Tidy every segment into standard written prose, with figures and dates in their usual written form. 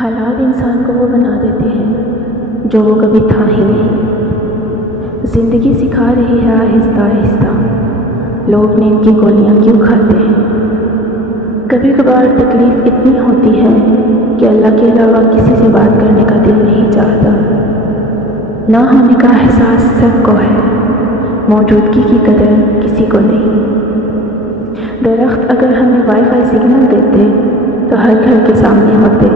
حالات انسان کو وہ بنا دیتے ہیں جو وہ کبھی تھا ہی نہیں۔ زندگی سکھا رہی ہے آہستہ آہستہ، لوگ نیند کی گولیاں کیوں کھاتے ہیں۔ کبھی کبھار تکلیف اتنی ہوتی ہے کہ اللہ کے علاوہ کسی سے بات کرنے کا دل نہیں چاہتا۔ نہ ہونے کا احساس سب کو ہے، موجودگی کی قدر کسی کو نہیں۔ درخت اگر ہمیں وائی فائی سگنل دیتے تو ہر گھر کے سامنے ہوتے،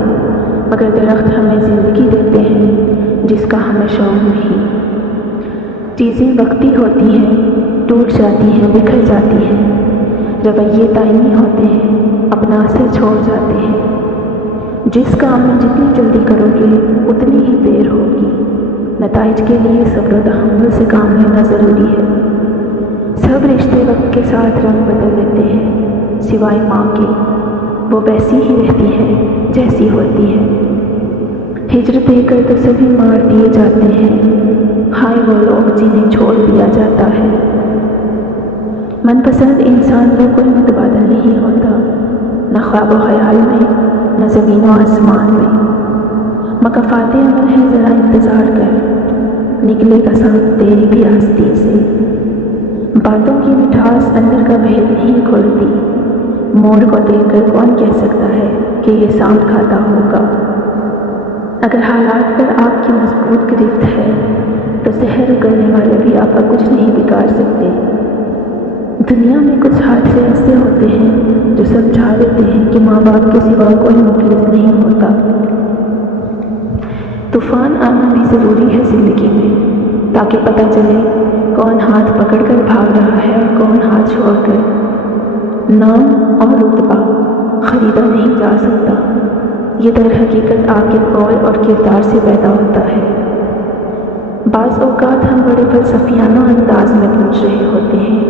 مگر درخت ہمیں زندگی دیتے ہیں جس کا ہمیں شوق نہیں۔ چیزیں وقتی ہوتی ہیں، ٹوٹ جاتی ہیں، بکھر جاتی ہیں، رویے دائمی ہوتے ہیں، اپنا اثر چھوڑ جاتے ہیں۔ جس کام میں جتنی جلدی کرو گے اتنی ہی دیر ہوگی۔ نتائج کے لیے صبر و تحمل سے کام لینا ضروری ہے۔ سب رشتے وقت کے ساتھ رنگ بدل لیتے ہیں، سوائے ماں کے، وہ ویسی ہی رہتی ہے جیسی ہوتی ہے۔ ہجرت دے کر تو سبھی مار دیے جاتے ہیں، ہائے وہ لوگ جنہیں چھوڑ دیا جاتا ہے۔ من پسند انسان وہ کوئی متبادل نہیں ہوتا، نہ خواب و خیال میں، نہ زمین و آسمان میں۔ مکافات عمل ہے ذرا انتظار کر، نکلے گا ساتھ تیری بھی آستین سے۔ باتوں کی مٹھاس اندر کا بھید نہیں کھولتی، موڑ کو دیکھ کر کون کہہ سکتا ہے کہ یہ سانپ کھاتا ہوگا۔ اگر حالات پر آپ کی مضبوط گرفت ہے تو زہر اگلنے والے بھی آپ کا کچھ نہیں بگاڑ سکتے۔ دنیا میں کچھ حادثے ایسے ہوتے ہیں جو سمجھا دیتے ہیں کہ ماں باپ کے سوا کوئی مخلص نہیں ہوتا۔ طوفان آنا بھی ضروری ہے زندگی میں، تاکہ پتہ چلے کون ہاتھ پکڑ کر بھاگ رہا ہے اور کون ہاتھ چھوڑ کر۔ نام اور رتبہ خریدا نہیں جا سکتا، یہ در حقیقت آپ کے قول اور کردار سے پیدا ہوتا ہے۔ بعض اوقات ہم بڑے فلسفیانہ انداز میں پوچھ رہے ہوتے ہیں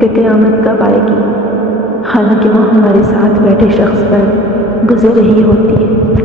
کہ قیامت کب آئے گی، حالانکہ وہ ہمارے ساتھ بیٹھے شخص پر گزر رہی ہوتی ہے۔